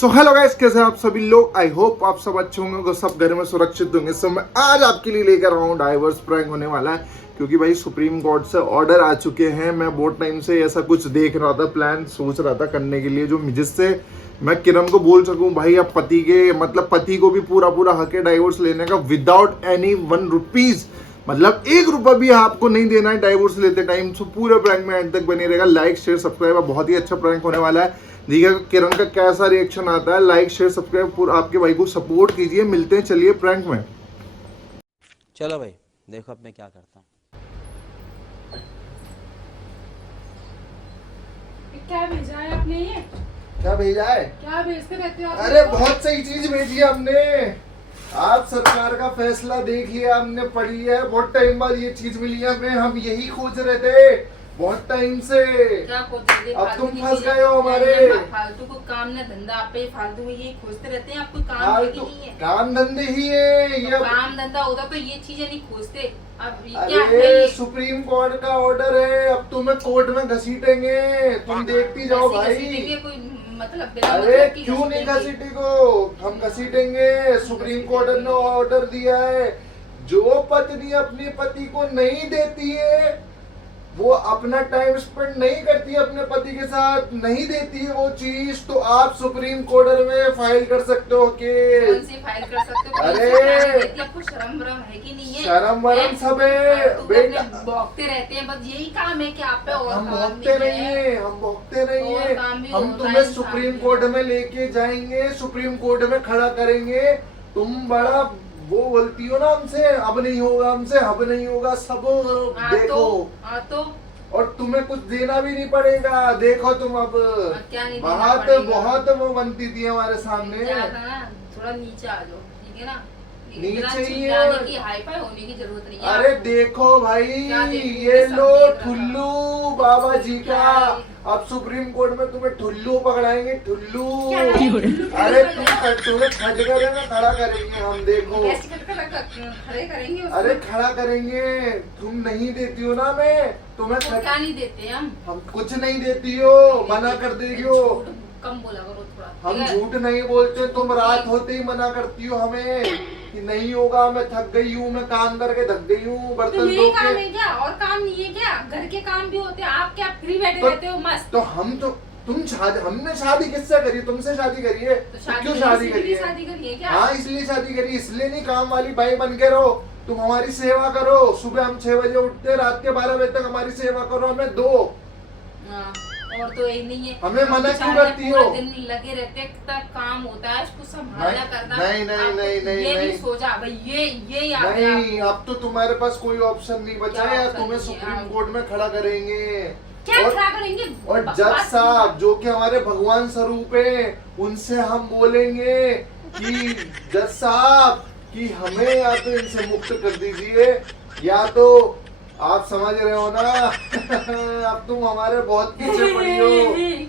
So hello guys, कैसे हैं आप सभी लोग। आई होप आप सब अच्छे होंगे, सब घर में सुरक्षित होंगे। सो मैं आज आपके लिए लेकर आया हूँ डाइवर्स प्रैंक होने वाला है, क्योंकि भाई सुप्रीम कोर्ट से ऑर्डर आ चुके हैं। मैं बहुत टाइम से ऐसा कुछ देख रहा था, प्लान सोच रहा था करने के लिए, जो जिससे मैं किरण को बोल सकूं भाई अब पति के मतलब पति को भी पूरा पूरा हक है डाइवोर्स लेने का विदाउट एनी 1 रुपीज, मतलब 1 रुपया भी आपको नहीं देना है डाइवोर्स लेते टाइम। सो पूरे प्रैंक में एंड तक बने रहेगा। लाइक शेयर सब्सक्राइब, बहुत ही अच्छा प्रैंक होने वाला है। देखिएगा किरण का कैसा रिएक्शन आता है। लाइक शेयर सब्सक्राइब पूरा आपके भाई को सपोर्ट कीजिए। मिलते हैं चलिए प्रैंक में। चलो भाई देखो अब मैं क्या करता हूँ। क्या भेजा है आपने? ये क्या भेजा है? क्या भेजते रहते हो आप? अरे बहुत सही चीज भेजी है हमने। आप सरकार का फैसला देख लिया, हमने पढ़ लिया है। बहुत टाइम बाद ये चीज मिली है हमें, हम यही खोज रहे थे बहुत टाइम से। क्या खोजते थे? अब तुम फालतू की फंस चीजें। गए हो हमारे। फालतू को काम ना धंधा, आप पे फालतू में यही खोजते रहते हैं। आपको काम है कि नहीं है? काम धंधे ही है ये। काम धंधा होता तो ये चीजें नहीं खोजते। अब ये क्या है? अरे ये सुप्रीम कोर्ट का ऑर्डर है, अब तुम्हें कोर्ट में घसीटेंगे, तुम देखती जाओ ऐसे भाई। घसीटेंगे, कोई मतलब बिना अरे मतलब की क्यों नहीं घसीटेंगे। घसीटे को, हम घसीटेंगे। सुप्रीम कोर्ट ने ऑर्डर दिया है, जो पत्नी अपने पति को नहीं देती है, वो अपना टाइम स्पेंड नहीं करती है अपने पति के साथ, नहीं देती है वो चीज, तो आप सुप्रीम कोर्ट में फाइल कर सकते हो कौन केस। सी फाइल कर सकते हो? अरे! कौन सी फाइल देती है? आपको शर्म वरम है कि नहीं है? शर्म वरम सब है तो बेटा। अपने भौंकते रहते हैं, बस यही काम है कि आप पे और हम काम भोगते नहीं नहीं है। है, हम भोगते नहीं और है। काम भी हम होता तुम्हें है सुप्रीम इंसान कोर्ट में। में लेके जाएंगे, सुप्रीम कोर्ट में खड़ा करेंगे। तुम बड़ा वो बोलती हो ना हमसे, अब नहीं होगा, हमसे अब नहीं होगा, सब देखो। तो और तुम्हें कुछ देना भी नहीं पड़ेगा, देखो तुम अब। क्या नहीं देना बहुत पड़ेगा? बहुत वो बनती थी हमारे सामने। नीचे आता ना, थोड़ा नीचे आ जाओ, ठीक है ना? नीचे इतना ही चिल्लाने है। की, हाई-फाई होने की जरूरत नहीं है। अरे देखो भाई, क्या देखो? ये सब लो देख रहा था। ठुल्लू बाबा जी का। क्या है? अब सुप्रीम कोर्ट में तुम्हें ठुल्लू पकड़ाएंगे, ठुल्लू। क्या है? अरे तुम्हें खटकर है ना खड़ा करेंगे हम, देखो। कैसे खड़े करेंगे उसको? अरे खड़ा करेंगे, तुम नहीं देती हो ना, मैं तुम्हें वो क्या नहीं देते हम कुछ नहीं देती हो, मना कर देगी हो। झूठ कम बोला करो थोड़ा, हम ठीक है? झूठ नहीं बोलते, तुम रात होते ही मना करती हो हमें कि नहीं होगा, मैं थक गई हूँ, मैं काम करके थक गई हूँ, तो बर्तन यही धो काम के। है क्या? और काम नहीं है क्या? घर के काम भी होते हैं। आप क्या फ्री बैठे तो- रहते हो मस्त? तो हम तो हमने शादी किससे करी? तुमसे शादी करी है। तो शादी क्यों शादी इसीलिए करी है? शादी करी है क्या? हाँ इसलिए शादी करी, इसलिए नहीं। काम वाली बाई बन के रहो, तुम हमारी सेवा करो। सुबह हम 6 बजे उठते हैं, रात के 12 बजे तक हमारी सेवा करो, हमें दो। हाँ, और तो यही नहीं है। हमें मना बेचारे क्यों करती पूरा हो? दिन लगे रहते हैं, कितना काम होता है, उसको संभालना करना। नहीं, नहीं, आपको नहीं, नहीं, ये नहीं। नहीं सोचा भाई, ये याद है नहीं, आपको? अब तो तुम्हारे पास कोई ऑप्शन नहीं बचा क्या है, ऑप्शन तुम्हें नहीं है? सुप्रीम आप- कोर्ट में खड़ा करेंगे। क्या और- खड़ा करेंगे? और बात जज सुनो। साहब जो कि हमारे भगवान स्वरूप हैं, उनसे हम बोलेंगे कि जज साहब कि हमें या तो इनसे मुक्त कर दीजिए, या तो आप समझ रहे हो ना। अब तुम हमारे बहुत पीछे पड़ी हो,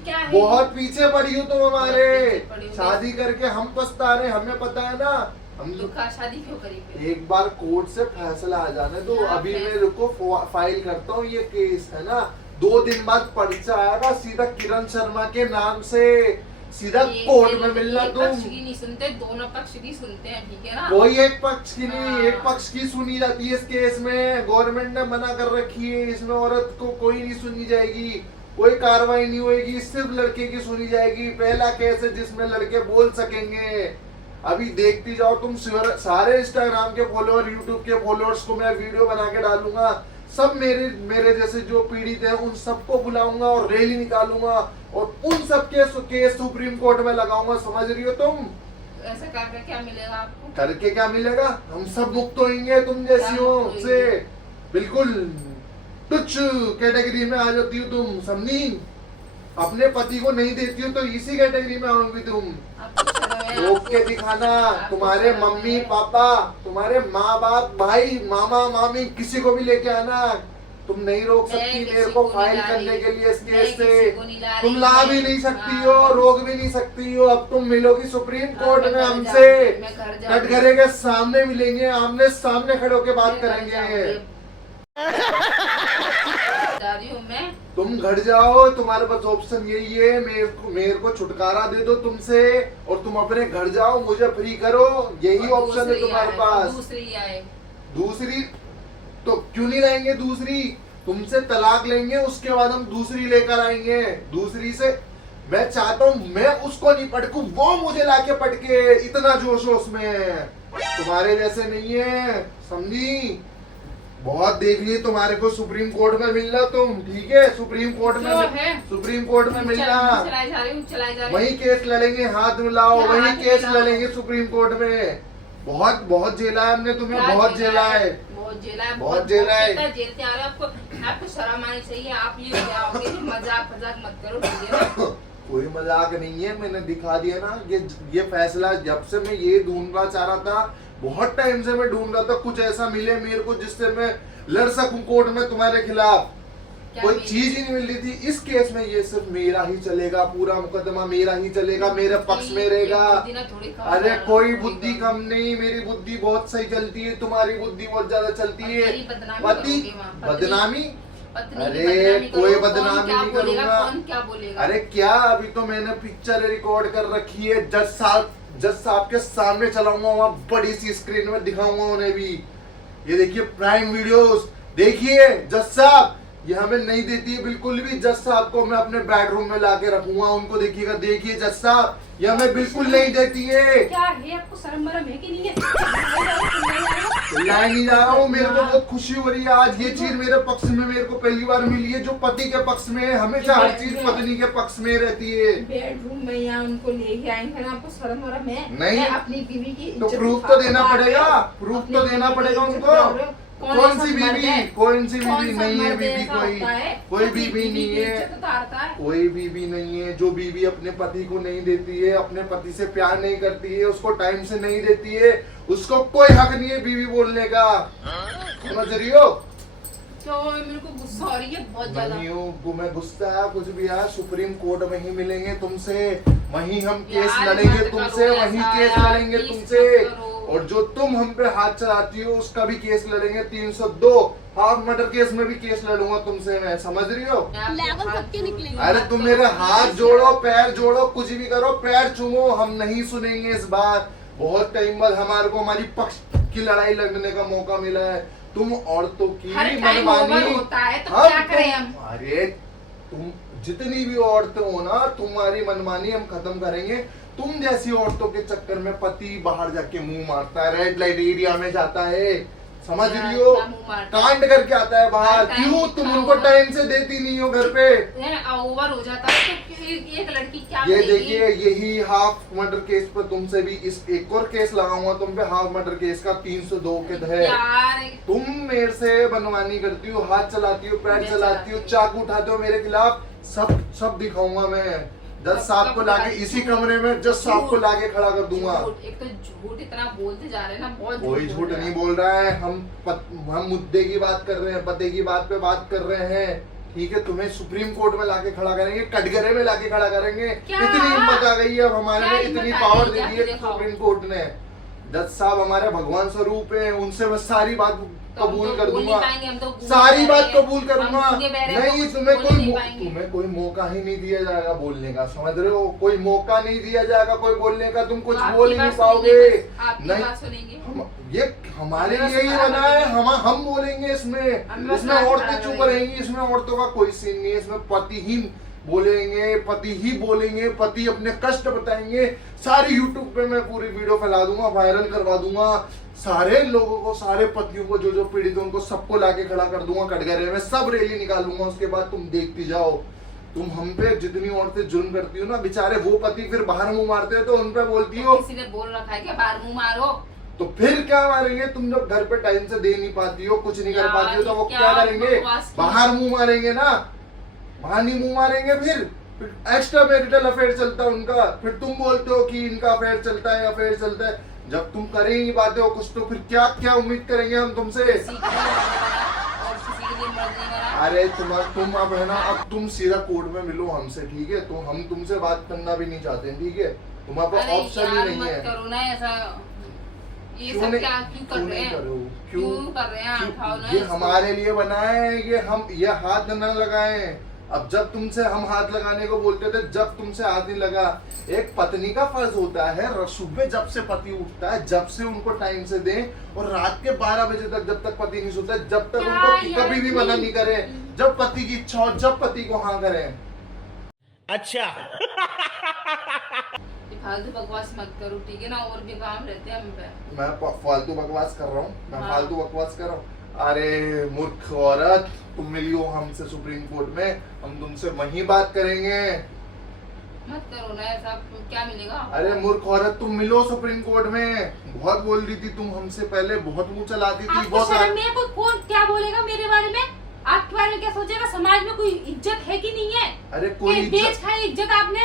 क्या है? बहुत पीछे पड़ी हो तुम हमारे। बहुत पीछे पड़ी हो। शादी करके हम पछता रहे, हमें पता है ना। हम तो का शादी क्यों करी फिर? एक बार कोर्ट से फैसला आ जाने दो, क्या अभी फैसला? मैं रुको फाइल करता हूँ ये केस, है ना। 2 दिन बाद पर्चा आएगा सीधा किरण शर्मा के नाम से, सीधा कोर्ट में मिलना एक तुम। पक्ष की नहीं सुनते, दोनों पक्ष की सुनते हैं, ठीक है ना? कोई एक पक्ष की नहीं, हाँ। एक पक्ष की सुनी जाती है इस केस में। गवर्नमेंट ने मना कर रखी है, इसमें औरत को कोई नहीं सुनी जाएगी, कोई कार्रवाई नहीं होगी, सिर्फ लड़के की सुनी जाएगी। पहला केस है जिसमें लड़के बोल सकेंगे। अभी देखती जाओ तुम, सारे इंस्टाग्राम के फॉलोअर, यूट्यूब के फॉलोअर्स को मैं वीडियो बना के डालूंगा। सब मेरे जैसे जो पीड़ित हैं उन सबको बुलाऊंगा और रैली निकालूंगा और उन सब के केस सुप्रीम कोर्ट में लगाऊंगा, समझ रही हो तुम। ऐसा करके क्या मिलेगा आपको? करके क्या मिलेगा? हम सब मुक्त होंगे तुम जैसी हो से, बिल्कुल तुच्छ कैटेगरी में आ जाती हो तुम। समझी? अपने पति को नहीं देती हो तो इसी कैटेगरी में आओगी तुम। आपको शर्म है? रोक के दिखाना, आपको तुम्हारे शर्म है? मम्मी पापा, तुम्हारे माँ बाप, भाई, मामा मामी, किसी को भी लेके आना। तुम नहीं रोक मैं सकती किसी मेरे को को नहीं फाइल ला करने रही। के लिए इस मैं केस किसी से। को नहीं ला तुम रही। ला भी मैं- नहीं सकती हाँ, हो, रोक भी नहीं सकती हो। अब तुम मिलोगी सुप्रीम कोर्ट मैं में घर हमसे, जाऊंगी, मैं घर जाऊंगी। कटघरे के सामने मिलेंगे, आमने सामने खड़े होके बात मैं घर करेंगे। जाऊंगी। जा रही रही हूँ मैं। तुम घर जाओ, तुम्हारे पास ऑप्शन यही है, मेरे को छुटकारा दे दो तुमसे और तुम अपने घर जाओ, मुझे फ्री करो, यही और ऑप्शन है दूसरी तुम्हारे आए, पास। दूसरी आए। दूसरी तो क्यों नहीं लाएंगे? दूसरी तुमसे तलाक लेंगे, उसके बाद हम दूसरी लेकर आएंगे। दूसरी से मैं चाहता हूँ मैं उसको नहीं पटकूं, वो मुझे लाके पटके, इतना जोश है उसमें। तुम्हारे जैसे नहीं है, समझी? बहुत देख लिए तुम्हारे को सुप्रीम कोर्ट में मिलना तुम, ठीक है? सुप्रीम कोर्ट जो में है। सुप्रीम कोर्ट में मिलना, चलाई जा रही हूँ, चलाई जा रही हूँ। वही केस लड़ेंगे, हाथ मिलाओ, क्या वही हाथ केस मिलाओ? लड़ेंगे सुप्रीम कोर्ट में। बहुत बहुत झेला है हमने तुम्हें, क्या बहुत जेला झेला है। बहुत जेला है, बहुत जेला है। कितना जेलते आ रहे हो। आपको शर्म आनी चाहिए। आप ये क्या हो गए? मजाक मत करो, ठीक है ना? कोई मजाक नहीं है, मैंने दिखा दिया ना। ये फैसला जब से मैं ये ढूंढना चाह रहा था, बहुत टाइम से मैं ढूंढ रहा था, कुछ ऐसा मिले मेरे को जिससे मैं लड़ सकूं कोर्ट में तुम्हारे खिलाफ। कोई चीज ही नहीं मिल रही थी। इस केस में ये सिर्फ मेरा ही चलेगा, पूरा मुकदमा मेरा ही चलेगा, मेरे पक्ष में रहेगा। अरे कोई बुद्धि कम नहीं, मेरी बुद्धि बहुत सही चलती है, तुम्हारी बुद्धि बहुत ज्यादा चलती है। पति बदनामी, अरे कोई बदनामी नहीं करूंगा। कौन क्या बोलेगा? अरे क्या, अभी तो मैंने पिक्चर रिकॉर्ड कर रखी है, जज साहब के सामने चलाऊंगा, वहाँ बड़ी सी स्क्रीन में दिखाऊंगा उन्हें भी। ये देखिए प्राइम वीडियोस, देखिए जज साहब, ये हमें नहीं देती है बिल्कुल भी। जज साहब को मैं अपने बेडरूम में लाके रखूंगा, उनको देखिएगा। देखिए जज साहब, ये हमें बिल्कुल नहीं देती है। क्या है, आपको शर्म वरम है कि नहीं है? चिल्लाए नहीं जा रहा हूँ, मेरे को बहुत खुशी हो रही है आज। ये चीज मेरे पक्ष में मेरे को पहली बार मिली है, जो पति के पक्ष में है। हमेशा हर चीज पत्नी के पक्ष में रहती है। बेडरूम में यहाँ उनको लेके आएंगे ना, आपको शर्म वरम है? नहीं। मैं अपनी बीवी की तो इज्जत प्रूफ उठा तो देना के पड़ेगा, बाहर प्रूफ अपनी तो देना बीवी की पड़ेगा इज्जत उनको। उठा रहे हो। कौन सी ऐसा मर्द बीवी? है? कौन सी कौन बीवी? सा नहीं है मर्द बीवी ऐसा कोई, होता है? कोई अपनी बीवी नहीं की है। इज्जत उतारता है। कोई बीवी नहीं है। जो बीवी अपने पति को नहीं देती है, अपने पति से प्यार नहीं करती है, उसको टाइम से नहीं देती है, उसको कोई हक नहीं है बीवी बोलने का। समझ रही हो? तो मेरे को गुस्सा हो रही है बहुत ज्यादा। नहीं हो, मैं गुस्सा है कुछ भी है, सुप्रीम कोर्ट में ही मिलेंगे तुमसे, वहीं हम केस यार, लड़ेंगे मत तुमसे, करो वहीं ऐसा केस यार, लड़ेंगे प्लीज तुमसे। मत करो। और जो तुम हम पे हाथ चलाती हो उसका भी केस लड़ेंगे, 302 हाफ मर्डर केस में भी केस लड़ूंगा तुमसे मैं। समझ रही हो? लेवल सबके निकलेंगे। अरे तुम मेरे हाथ जोड़ो, पैर जोड़ो, कुछ भी करो, पैर चूमो, हम नहीं सुनेंगे इस बार। बहुत टाइम बाद हमारे को हमारी पक्ष की लड़ाई लड़ने का मौका मिला है। तुम औरतों की हर टाइम ओवर होता है तो क्या करें हम? अरे तुम जितनी भी औरतें हो ना, तुम्हारी मनमानी हम खत्म करेंगे। तुम जैसी औरतों के चक्कर में पति बाहर जाके मुंह मारता है, रेड लाइट एरिया में जाता है, समझ रही हो, कांड करके आता है बाहर। क्यों? तुम उनको टाइम से देती नहीं हो घर पे। ओवर हो जाता है तो एक लड़की क्या ये करेगी? देखिए, यही हाफ मर्डर केस पर तुमसे भी इस एक और केस लगाऊंगा तुम पे, हाफ मर्डर केस का 302 के तहत। यार तुम मेरे से बनवानी करती हो, हाथ चलाती हो, पैर चलाती हो, चाकू उठाते हो मेरे खिलाफ, सब दिखाऊंगा मैं। जज साहब को लाके इसी कमरे में जज साहब को लाके खड़ा कर दूंगा। एक तो झूठ इतना बोलते जा रहे हैं ना, बहुत कोई झूठ नहीं बोल रहा है, हम मुद्दे की बात कर रहे हैं, पते की बात पे बात कर रहे हैं, ठीक है? तुम्हें सुप्रीम कोर्ट में लाके खड़ा करेंगे, कटघरे में लाके खड़ा करेंगे। इतनी हिम्मत आ गई है अब हमारे में, इतनी पावर दे दी है सुप्रीम कोर्ट ने। जज साहब हमारे भगवान स्वरूप है, उनसे मैं सारी बात कबूल कर दूंगा, सारी बात कबूल करूंगा। नहीं, तुम्हें कोई मौका ही नहीं दिया जाएगा बोलने का, समझ रहे हो? कोई मौका नहीं दिया जाएगा कोई बोलने का, तुम कुछ बोल ही नहीं पाओगे। नहीं, ये हमारे लिए ही बना है, हम बोलेंगे इसमें औरतें चुप रहेंगी, इसमें औरतों का कोई सीन नहीं है, इसमें पति ही बोलेंगे, पति अपने कष्ट बताएंगे। सारी यूट्यूब पे मैं पूरी वीडियो फैला दूंगा, वायरल करवा दूंगा, सारे लोगों को, सारे पतियों को जो पीड़ित है उनको सबको लाके खड़ा कर दूंगा कटघरे में, सब रैली निकालूंगा। उसके बाद तुम देखती जाओ, तुम हम पे जितनी औरतें जुल्म करती हो ना, बेचारे वो पति फिर बाहर मुंह मारते हो तो उन पे बोलती हो, किसी ने बोल रखा है क्या बाहर मुंह मारो? तो फिर क्या मारेंगे? तुम जब घर पे टाइम से दे नहीं पाती हो, कुछ नहीं कर पाती हो, तो वो क्या करेंगे? बाहर मुंह मारेंगे ना, बाहर नहीं मुंह मारेंगे। फिर एक्स्ट्रा मैरिटल अफेयर चलता है उनका, फिर तुम बोलते हो कि इनका अफेयर चलता है। जब तुम करेंगी बातें हो कुछ, तो फिर क्या उम्मीद करेंगे हम तुमसे? अरे तुम अब है ना, अब तुम सीधा कोर्ट में मिलो हमसे, ठीक है? तो हम तुमसे बात करना भी नहीं चाहते, ठीक है? तुम्हारे पास ऑप्शन ही नहीं है। करो ना ऐसा। ये क्यों सब नहीं- क्या क्यों कर क्यों रहे नहीं हैं? करो? क्यों कर रहे हैं? क्यों? उठाओ ना ये इसको। हमारे लिए बना है, ये हाथ न लगाएं। अब जब तुमसे हम हाथ लगाने को बोलते थे, जब तुमसे हाथ नहीं लगा। एक पत्नी का फर्ज होता है सुबह जब से पति उठता है, जब से उनको टाइम से दें, और रात के 12 बजे तक जब तक पति नहीं सोता, जब तक क्या उनको यार, कभी भी मना नहीं करें। जब पति की इच्छा हो, जब पति को हाँ करें। अच्छा ये फालतू बकवास मत करो, ठीक है ना? और भी काम रहते हैं हम पे। मैं फालतू बकवास कर रहा हूँ? मैं हाँ। फालतू बकवास कर रहा हूँ? अरे मूर्ख औरत, तुम मिली हो हमसे सुप्रीम कोर्ट में, हम तुमसे वहीं बात करेंगे। मत करो ना ऐसा, क्या मिलेगा? अरे मूर्ख औरत, तुम मिलो सुप्रीम कोर्ट में। बहुत बोल रही थी तुम हमसे पहले, बहुत मुंह चलाती थी, आपको बहुत शर्म नहीं है? कोई कौन क्या बोलेगा मेरे बारे में? आपके बारे में क्या सोचेगा? समाज में कोई इज्जत है कि नहीं है? अरे कोई ये बेच खाई इज्जत आपने।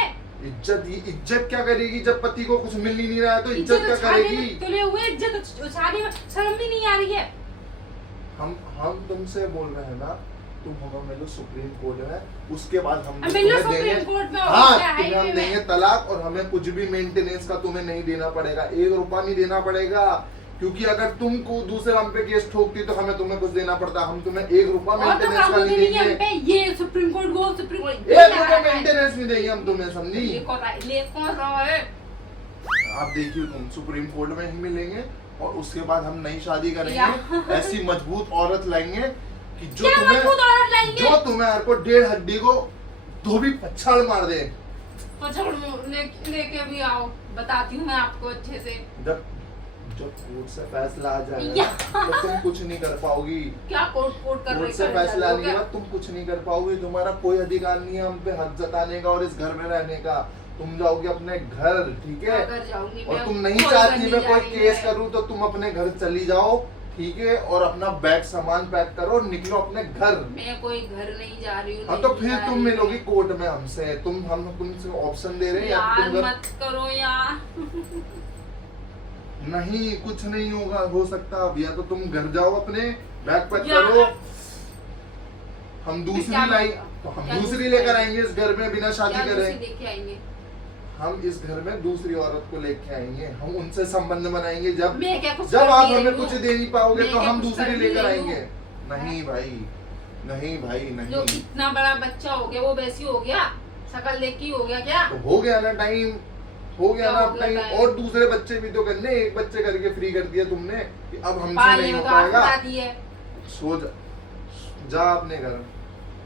इज्जत क्या करेगी जब पति को कुछ मिल ही नहीं रहा है, तो इज्जत क्या करेगी? तुले हुए इज्जत उछाली में शर्म भी नहीं आ रही है। हम तुमसे बोल रहे हैं ना, तुम हमें मिलो सुप्रीम कोर्ट में, उसके बाद हम अब मिलो तुम्हें सुप्रीम देंगे। कोर्ट में, हाँ, क्या है तुम्हें हम ये देंगे में? तलाक, और हमें कुछ भी मेंटेनेंस का तुम्हें नहीं देना पड़ेगा, 1 रुपया नहीं देना पड़ेगा। क्योंकि अगर तुमको दूसरे हम पे केस ठोकती तो हमें तुम्हें कुछ देना पड़ता, हम तुम्हें 1 रुपया और तो मेंटेनेंस काम का नहीं नहीं है हम देंगे। पे। ये सुप्रीम कोर्ट वो सुप्रीम कोर्ट 1 रुपया मेंटेनेंस नहीं देंगे हम तुम्हें, समझी? ये कौन रहा है? आप देखिए, तुम सुप्रीम कोर्ट में ही मिलेंगे, और उसके बाद हम नई शादी या। करेंगे। ऐसी मजबूत औरत लाएंगे कि जो क्या मजबूत औरत लाएंगे? जो तुम्हें हर को 1.5 हड्डी को धोबी पछाड़ मार दे। पछड़ लेके भी आओ, बताती हूँ मैं आपको अच्छे से। जब कोर्ट से फैसला आ या। जाएगा तो तुम कुछ नहीं कर पाओगी। क्या कोर्ट कोर्ट कर रहे कोर्ट से फैसला आने के बाद तुम कुछ नहीं कर पाओगी। तुम्हारा कोई अधिकार नहीं है हम पे हक जताने का और इस घर में रहने का। तुम जाओगे अपने घर, ठीक है? अगर जाऊंगी और मैं, तुम नहीं कोई चाहती बंदी मैं कोई जाएगी केस मैं। करूं, तो तुम अपने घर चली जाओ, ठीक है? और अपना बैग सामान पैक करो और निकलो अपने घर। मैं कोई घर नहीं जा रही हूँ। हाँ, तो फिर तुम मिलोगी कोर्ट में हमसे। हम तुमसे ऑप्शन दे रहे हैं, या यार तुम घर मत करो यार। नहीं, कुछ नहीं होगा, हो सकता अब। या तो तुम घर जाओ, अपने बैग पैक यार। करो, हम क्या दूसरी लाई, होगा? तो हम क्या दूसरी दूसरी लेकर लाएंगे? आएंगे इस घर में, बिना शादी क्या करे। दूसरी लेके आएंगे? हम इस घर में दूसरी औरत को लेके आएंगे, हम उनसे संबंध बनाएंगे। जब मैं क्या कुछ जब कर आप नहीं हमें रही कुछ हूँ? दे नहीं पाओगे मैं तो क्या हम कुछ दूसरी कर नहीं लेकर रही आएंगे। हूँ? नहीं भाई, नहीं भाई, जो नहीं। इतना बड़ा बच्चा हो गया वो वैसी हो गया, शकल देख की हो गया क्या? तो हो गया ना टाइम, हो गया क्या ना हो गया टाइम। टाइम? और दूसरे बच्चे भी तो करने, एक बच्चे करके फ्री कर दिया तुमने कि अब हमसे पालने नहीं में हो तो आप पाएगा। बता दिए। सो जा अपने घर,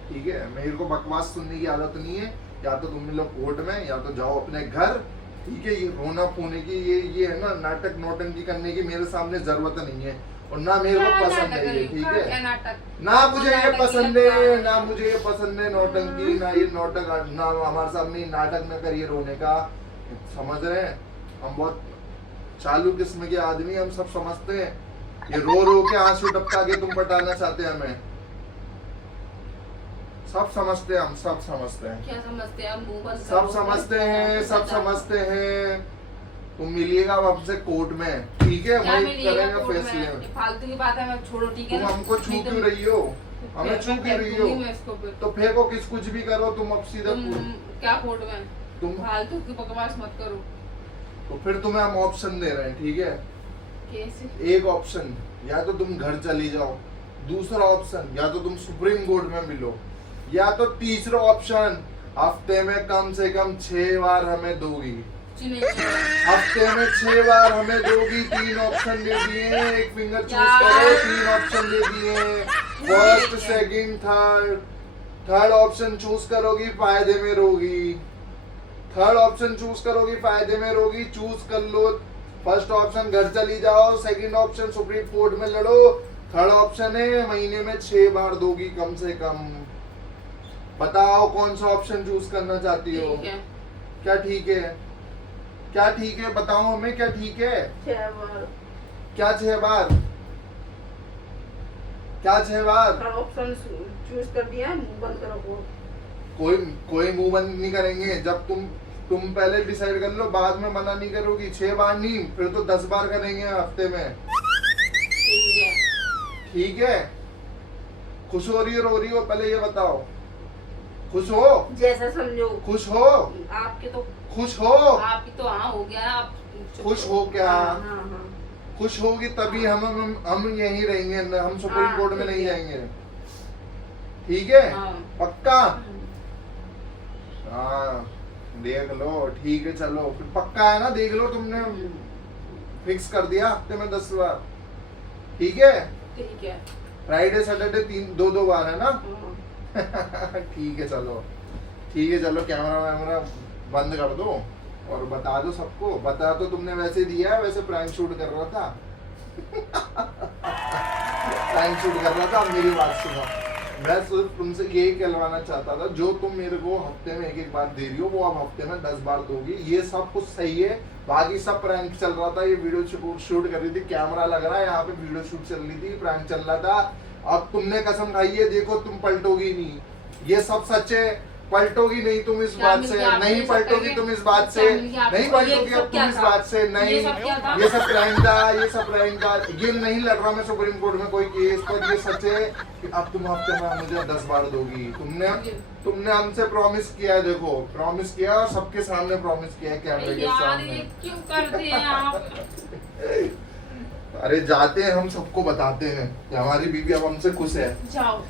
ठीक है? मेरे को बकवास सुनने की आदत नहीं है। या तो तुम लोग कोर्ट में, या तो जाओ अपने घर, ठीक है? ये रोना पोने की, ये है ना, नाटक नौटंकी करने की मेरे सामने जरूरत नहीं है, और ना मेरे को क्या पसंद नाटक है ये, करी? ठीक क्या है? नाटक? ना मुझे ये नाटक पसंद लगता है, है। ना मुझे ये पसंद है नौटंकी, ना ये नाटक, ना हमारे सामने नाटक न करिए रोने का। समझ रहे हैं? हम बहुत चालू किस्म के आदमी, हम सब समझते हैं। ये रो के आंसू टपका के तुम पटाना चाहते हैं हमें, सब समझते हैं, हम सब समझते हैं, क्या समझते हैं? मुंह बंद सब करो। समझते हैं, सब समझते हैं। तुम मिलिएगा अब हमसे कोर्ट में, ठीक है? क्या वही मिलेगा करेंगे कोर्ट में? फैसले। ये फालतू की बात है, मैं छोड़ो, ठीक है तुम ना? हमको छू नहीं तो क्यों रही हो? हमें मैं छू क्यों रही फेंकूंगी हो? मैं इसको फिर। तो फेंको, किस कुछ भी करो तुम, अब सीधा तुम क्या कोर्ट में तुम फालतू की बकवास मत करो। तो फिर तुम्हें हम ऑप्शन दे रहे हैं, ठीक है? कैसे? एक ऑप्शन, या तो तुम घर चली जाओ, दूसरा ऑप्शन या तो तुम सुप्रीम कोर्ट में मिलो, या तो तीसरा ऑप्शन हफ्ते में कम से कम 6 बार हमें दोगी। कुछ नहीं है। हफ्ते में 6 बार हमें दोगी। 3 ऑप्शन दे दिए, एक फिंगर चूज यार। करो, 3 ऑप्शन दे दिए, first second third option choose करोगी फायदे में रहोगी, थर्ड ऑप्शन चूज करोगी फायदे में रहोगी, चूज कर लो। फर्स्ट ऑप्शन घर चली जाओ, सेकंड ऑप्शन सुप्रीम कोर्ट में लड़ो, थर्ड ऑप्शन है महीने में 6 बार दोगी कम से कम। बताओ कौन सा ऑप्शन चूज करना चाहती हो? ठीक है। क्या ठीक है? क्या ठीक है? बताओ हमें, क्या ठीक है? 6 बार क्या 6 बार? क्या 6 बार? ऑप्शन चूज कर दिया, मुंह बंद करो। कोई मुंह बंद नहीं करेंगे। जब तुम पहले डिसाइड कर लो, बाद में मना नहीं करोगी। 6 बार नहीं, फिर तो 10 बार करेंगे हफ्ते में, ठीक है। ठीक है? खुश हो रही हो, रो रही हो? पहले ये बताओ, खुश हो? जैसा समझो। खुश हो? आपके तो खुश हो? आपकी तो हाँ हो गया। आप खुश हो क्या? हाँ, हाँ। खुश होगी तभी हम यहीं रहेंगे, हम सुप्रीम हाँ, कोर्ट में नहीं ठीक है। जाएंगे, ठीक है? हाँ। पक्का? हाँ देख लो, ठीक है चलो फिर पक्का है ना, देख लो तुमने फिक्स कर दिया हफ्ते में 10 बार, ठीक है? ठीक है। फ्राइडे सैटरडे 2 बार है ना? हाँ। ठीक है चलो, ठीक है चलो, कैमरा वैमरा बंद कर दो और बता दो सबको। बता तो तुमने वैसे दिया है, वैसे प्रैंक शूट कर रहा था। प्रैंक शूट कर रहा था। अब मेरी बात सुनो, मैं सिर्फ तुमसे यही कहलवाना चाहता था, जो तुम मेरे को हफ्ते में 1-1 बार दे रही हो वो अब हफ्ते में 10 बार दोगी, ये सब कुछ सही है। बाकी सब प्रैंक चल रहा था, ये वीडियो शूट कर रही थी, कैमरा लग रहा है यहाँ पे, वीडियो शूट चल रही थी, प्रैंक चल रहा था। अब तुमने कसम खाई है, देखो तुम पलटोगी नहीं, ये सब सच है, पलटोगी नहीं तुम इस क्या बात मिल से, गया आपको? नहीं ये सब पलटोगी करके? तुम इस बात से, क्या मिल गया आपको? नहीं पलटोगी ये अब सब तुम क्या इस था? बात से, नहीं, ये सब क्या था? ये सब प्रैंक था, ये सब प्रैंक था, ये नहीं लड़ रहा मैं सुप्रीम कोर्ट में कोई केस पर, ये सच है कि अब तुम हफ्ते में मुझे 10 बार दोगी। तुमने हमसे प्रॉमिस किया है, देखो प्रॉमिस किया और सबके सामने प्रॉमिस किया है, कैमरे के यार सामने। ये क्यों करते हैं आप? अरे जाते हैं हम सबको बताते हैं कि हमारी बीवी अब हमसे खुश है। जाओ।